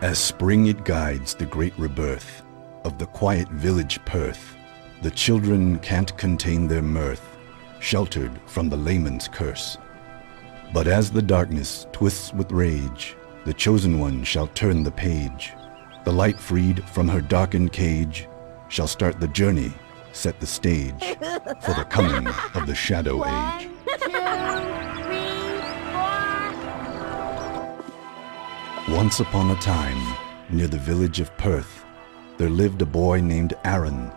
As spring it guides the great rebirth of the quiet village Perth, the children can't contain their mirth, sheltered from the layman's curse. But as the darkness twists with rage, the chosen one shall turn the page. The light freed from her darkened cage shall start the journey, set the stage for the coming of the Shadow Age. 1, 2, 3, 4. Once upon a time, near the village of Perth, there lived a boy named Aaron.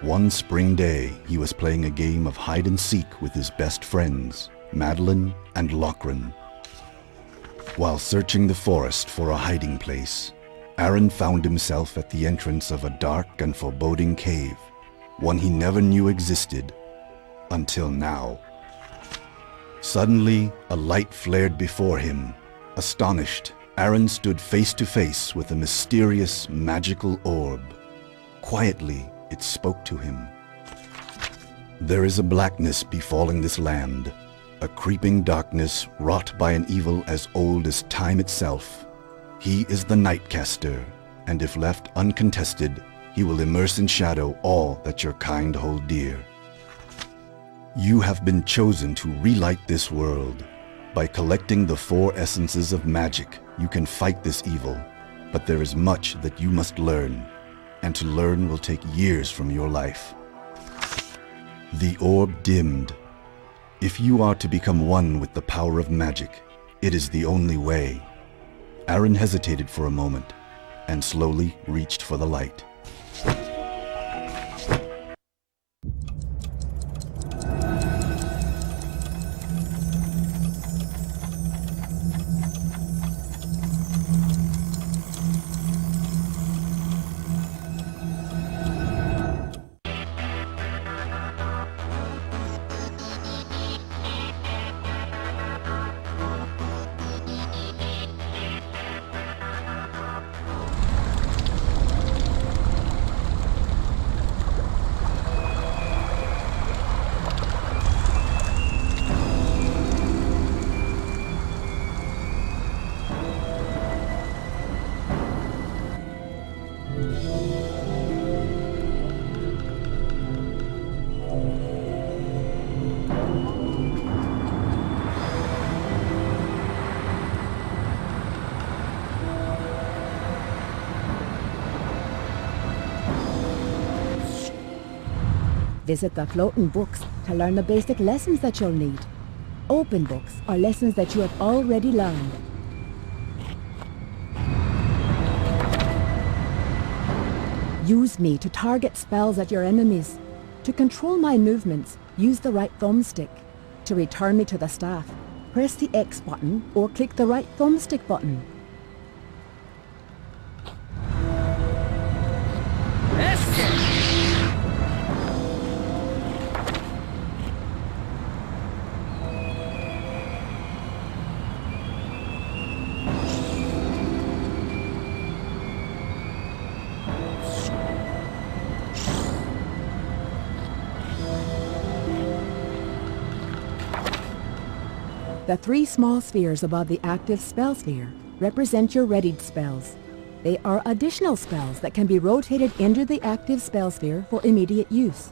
One spring day, he was playing a game of hide and seek with his best friends, Madeline and Lochran. While searching the forest for a hiding place, Aaron found himself at the entrance of a dark and foreboding cave, one he never knew existed until now. Suddenly, a light flared before him. Astonished, Aaron stood face to face with a mysterious, magical orb. Quietly, it spoke to him. There is a blackness befalling this land, a creeping darkness wrought by an evil as old as time itself. He is the Nightcaster, and if left uncontested, he will immerse in shadow all that your kind hold dear. You have been chosen to relight this world. By collecting the 4 essences of magic, you can fight this evil, but there is much that you must learn, and to learn will take years from your life. The orb dimmed. If you are to become one with the power of magic, it is the only way. Aaron hesitated for a moment, and slowly reached for the light. Visit the floating books to learn the basic lessons that you'll need. Open books are lessons that you have already learned. Use me to target spells at your enemies. To control my movements, use the right thumbstick. To return me to the staff, press the X button or click the right thumbstick button. The 3 small spheres above the active spell sphere represent your readied spells. They are additional spells that can be rotated into the active spell sphere for immediate use.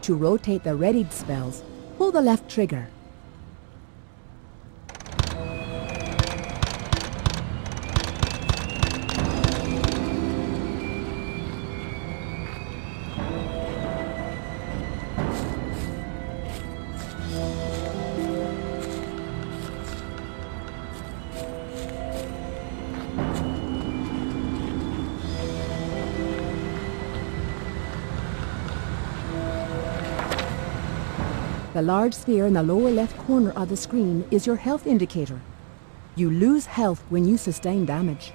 To rotate the readied spells, pull the left trigger. The large sphere in the lower left corner of the screen is your health indicator. You lose health when you sustain damage.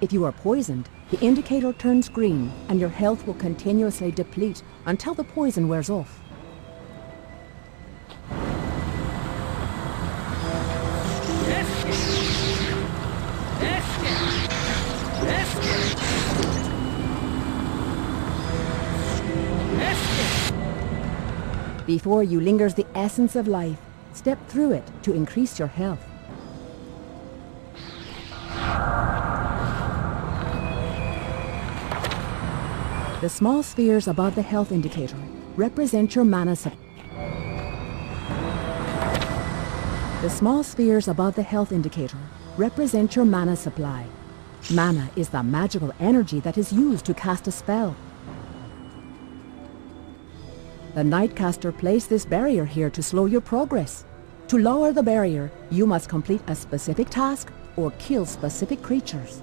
If you are poisoned, the indicator turns green and your health will continuously deplete until the poison wears off. The Before you lingers the essence of life. Step through it to increase your health. The small spheres above the health indicator represent your mana supply. The small spheres above the health indicator represent your mana supply. Mana is the magical energy that is used to cast a spell. The Nightcaster placed this barrier here to slow your progress. To lower the barrier, you must complete a specific task or kill specific creatures.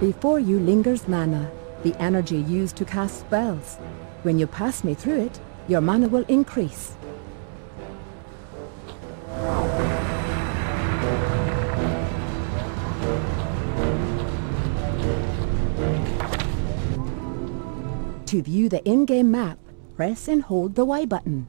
Before you lingers mana, the energy used to cast spells. When you pass me through it, your mana will increase. To view the in-game map, press and hold the Y button.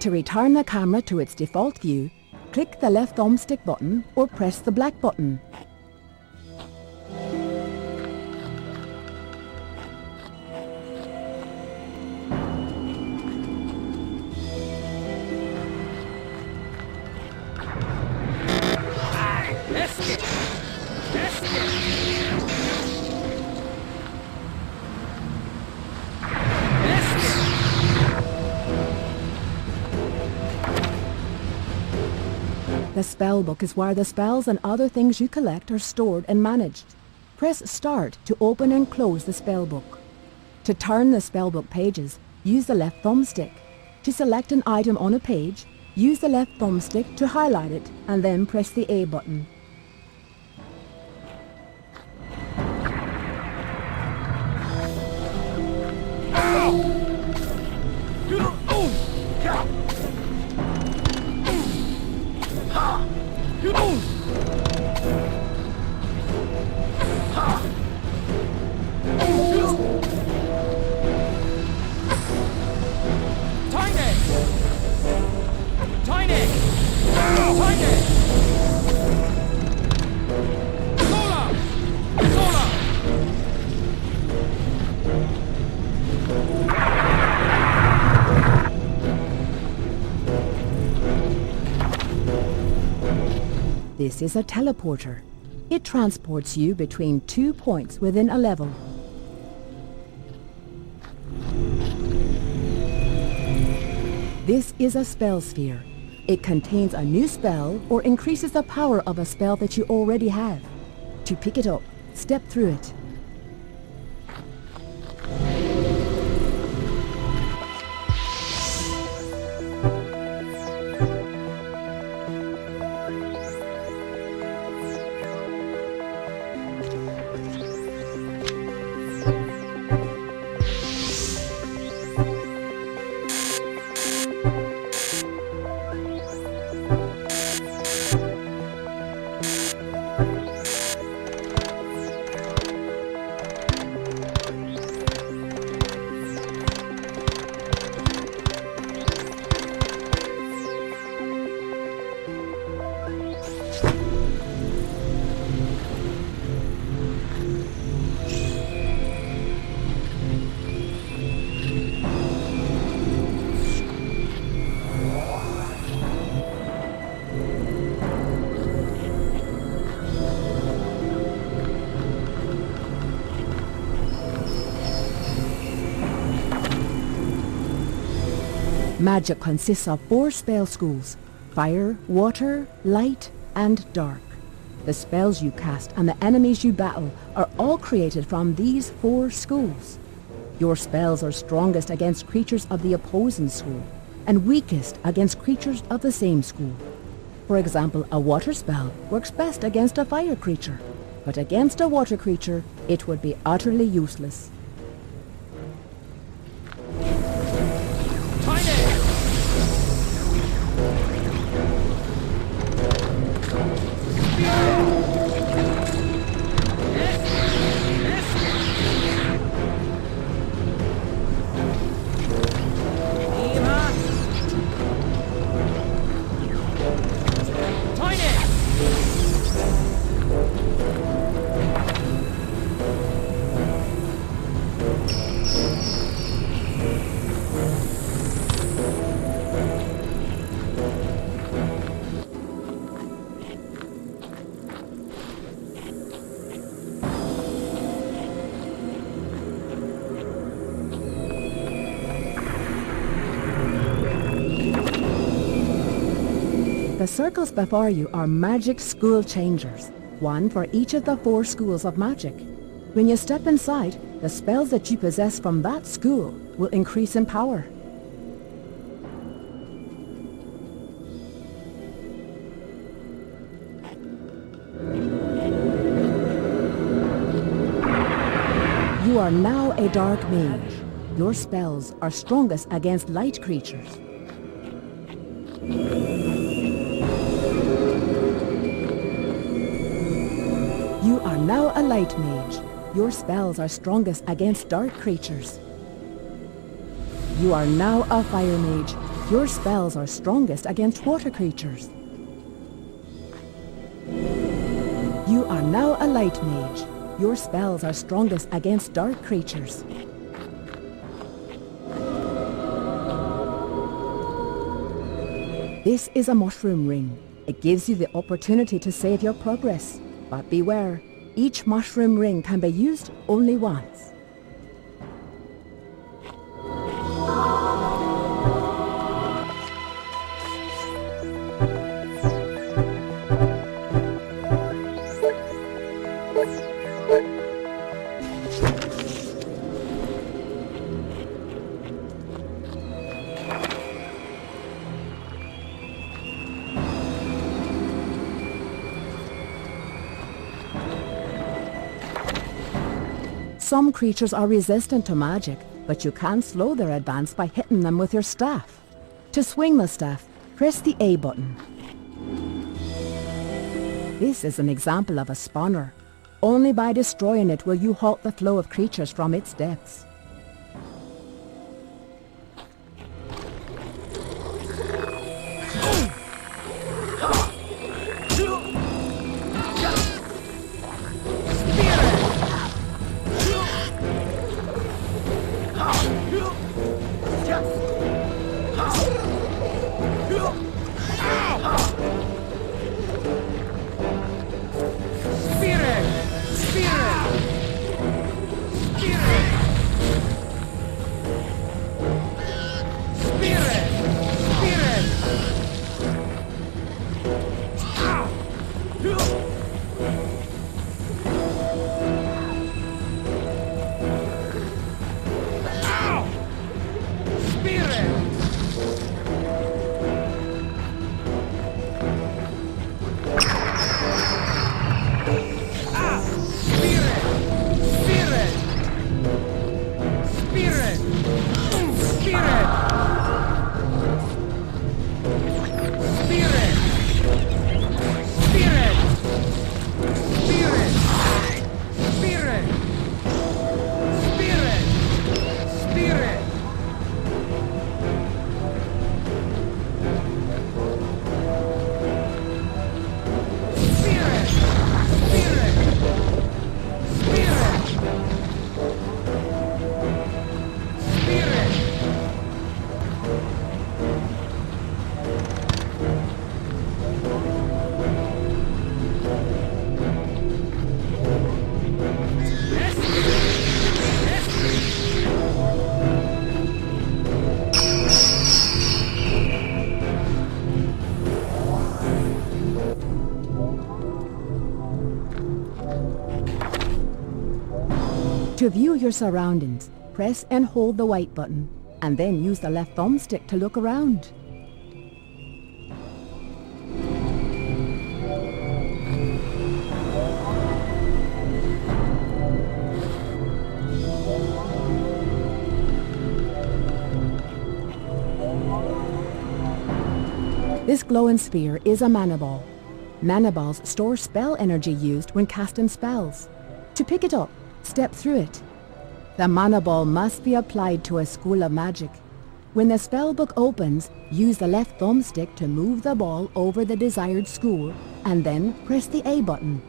To return the camera to its default view, click the left thumbstick button or press the black button. The spellbook is where the spells and other things you collect are stored and managed. Press Start to open and close the spellbook. To turn the spellbook pages, use the left thumbstick. To select an item on a page, use the left thumbstick to highlight it and then press the A button. This is a teleporter. It transports you between 2 points within a level. This is a spell sphere. It contains a new spell or increases the power of a spell that you already have. To pick it up, step through it. Magic consists of 4 spell schools: fire, water, light, and dark. The spells you cast and the enemies you battle are all created from these 4 schools. Your spells are strongest against creatures of the opposing school, and weakest against creatures of the same school. For example, a water spell works best against a fire creature, but against a water creature, it would be utterly useless. The circles before you are magic school changers, one for each of the 4 schools of magic. When you step inside, the spells that you possess from that school will increase in power. You are now a dark mage. Your spells are strongest against light creatures. You are now a light mage. Your spells are strongest against dark creatures. You are now a fire mage. Your spells are strongest against water creatures. You are now a light mage. Your spells are strongest against dark creatures. This is a mushroom ring. It gives you the opportunity to save your progress. But beware, each mushroom ring can be used only once. Some creatures are resistant to magic, but you can slow their advance by hitting them with your staff. To swing the staff, press the A button. This is an example of a spawner. Only by destroying it will you halt the flow of creatures from its depths. To view your surroundings, press and hold the white button, and then use the left thumbstick to look around. This glowing sphere is a mana ball. Mana balls store spell energy used when casting spells. To pick it up, step through it. The mana ball must be applied to a school of magic. When the spell book opens, use the left thumbstick to move the ball over the desired school, and then press the A button.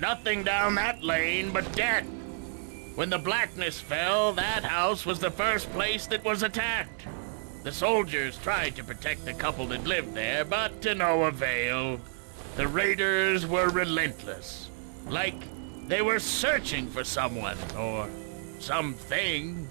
Nothing down that lane but death. When the blackness fell, that house was the first place that was attacked. The soldiers tried to protect the couple that lived there, but to no avail. The raiders were relentless, like they were searching for someone or something.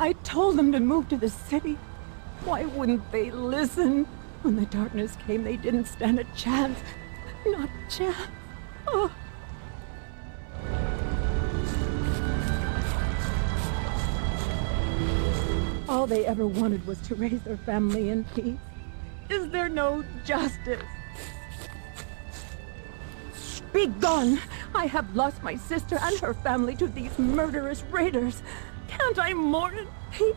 I told them to move to the city. Why wouldn't they listen? When the darkness came, they didn't stand a chance. Not a chance. Oh. All they ever wanted was to raise their family in peace. Is there no justice? Be gone! I have lost my sister and her family to these murderous raiders. Can't I mourn in peace?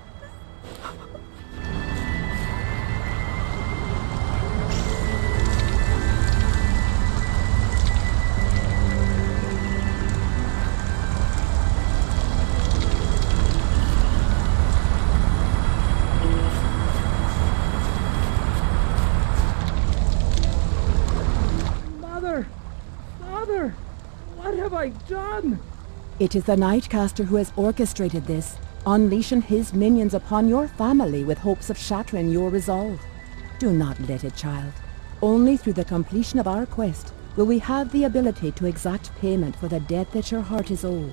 Father, what have I done? It is the Nightcaster who has orchestrated this, unleashing his minions upon your family with hopes of shattering your resolve. Do not let it, child. Only through the completion of our quest will we have the ability to exact payment for the debt that your heart is owed.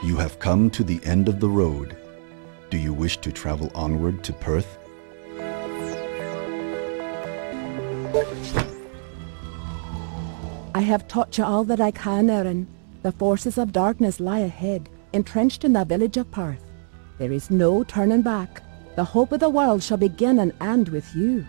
You have come to the end of the road. Do you wish to travel onward to Perth? I have taught you all that I can, Erin. The forces of darkness lie ahead, entrenched in the village of Perth. There is no turning back. The hope of the world shall begin and end with you.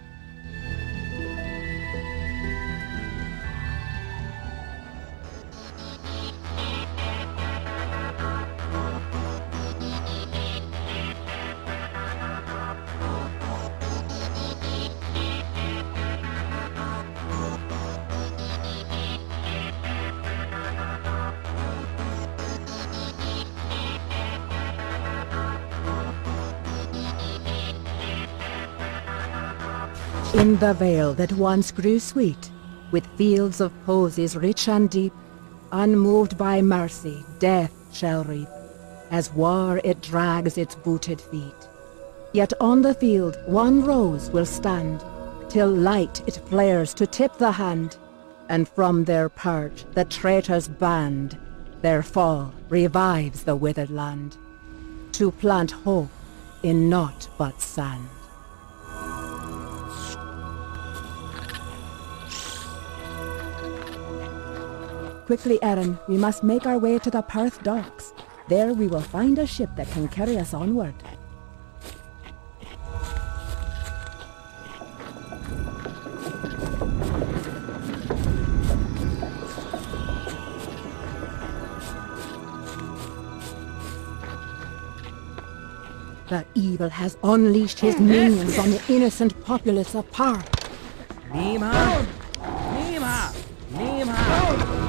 In the vale that once grew sweet, with fields of posies rich and deep, unmoved by mercy, death shall reap, as war it drags its booted feet. Yet on the field one rose will stand, till light it flares to tip the hand, and from their perch the traitors band, their fall revives the withered land, to plant hope in naught but sand. Quickly, Erin, we must make our way to the Perth docks. There we will find a ship that can carry us onward. The evil has unleashed his minions on the innocent populace of Perth. Nima! Nima! Nima!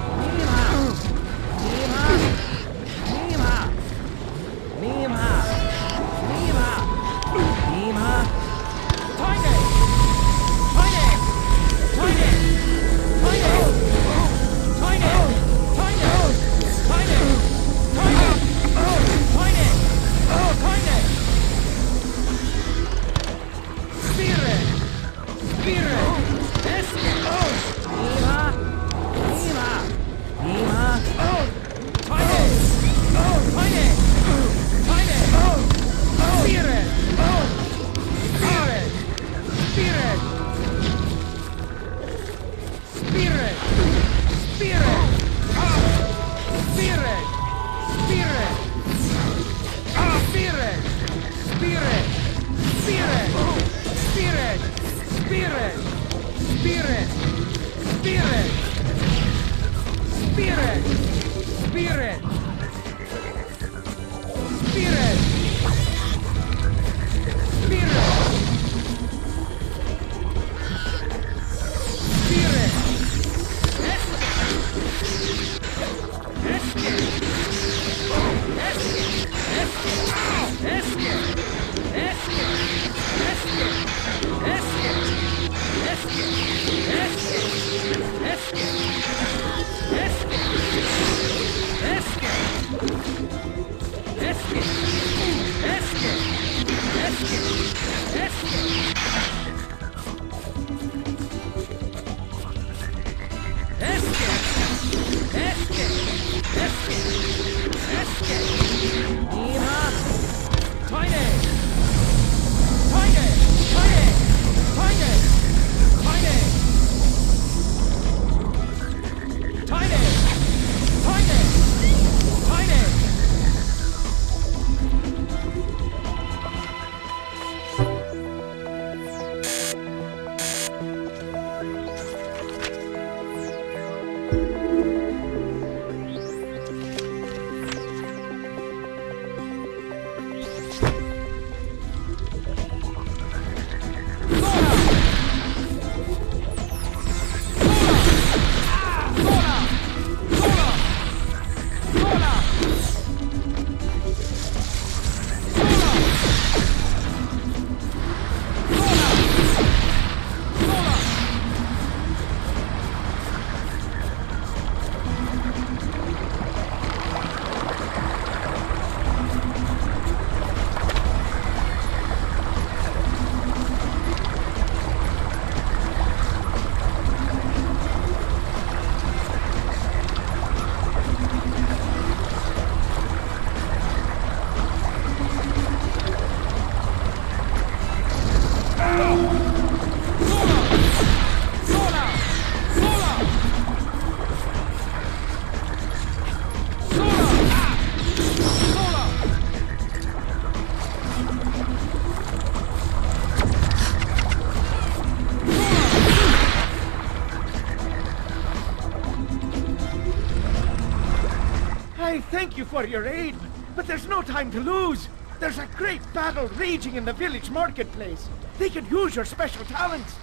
Thank you for your aid, but there's no time to lose. There's a great battle raging in the village marketplace. They could use your special talents.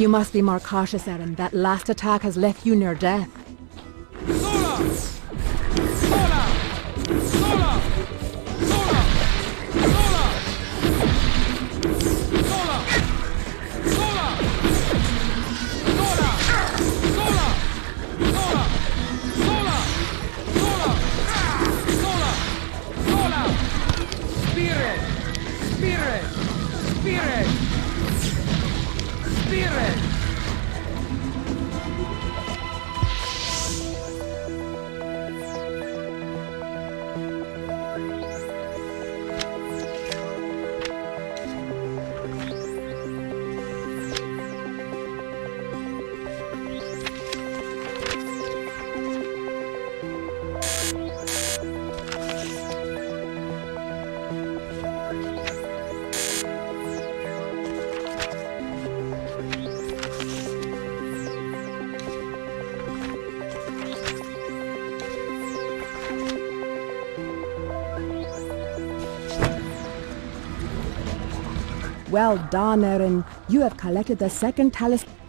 You must be more cautious, Eren. That last attack has left you near death. Spirit! Spirit! Well done, Aaron. You have collected the second talisman.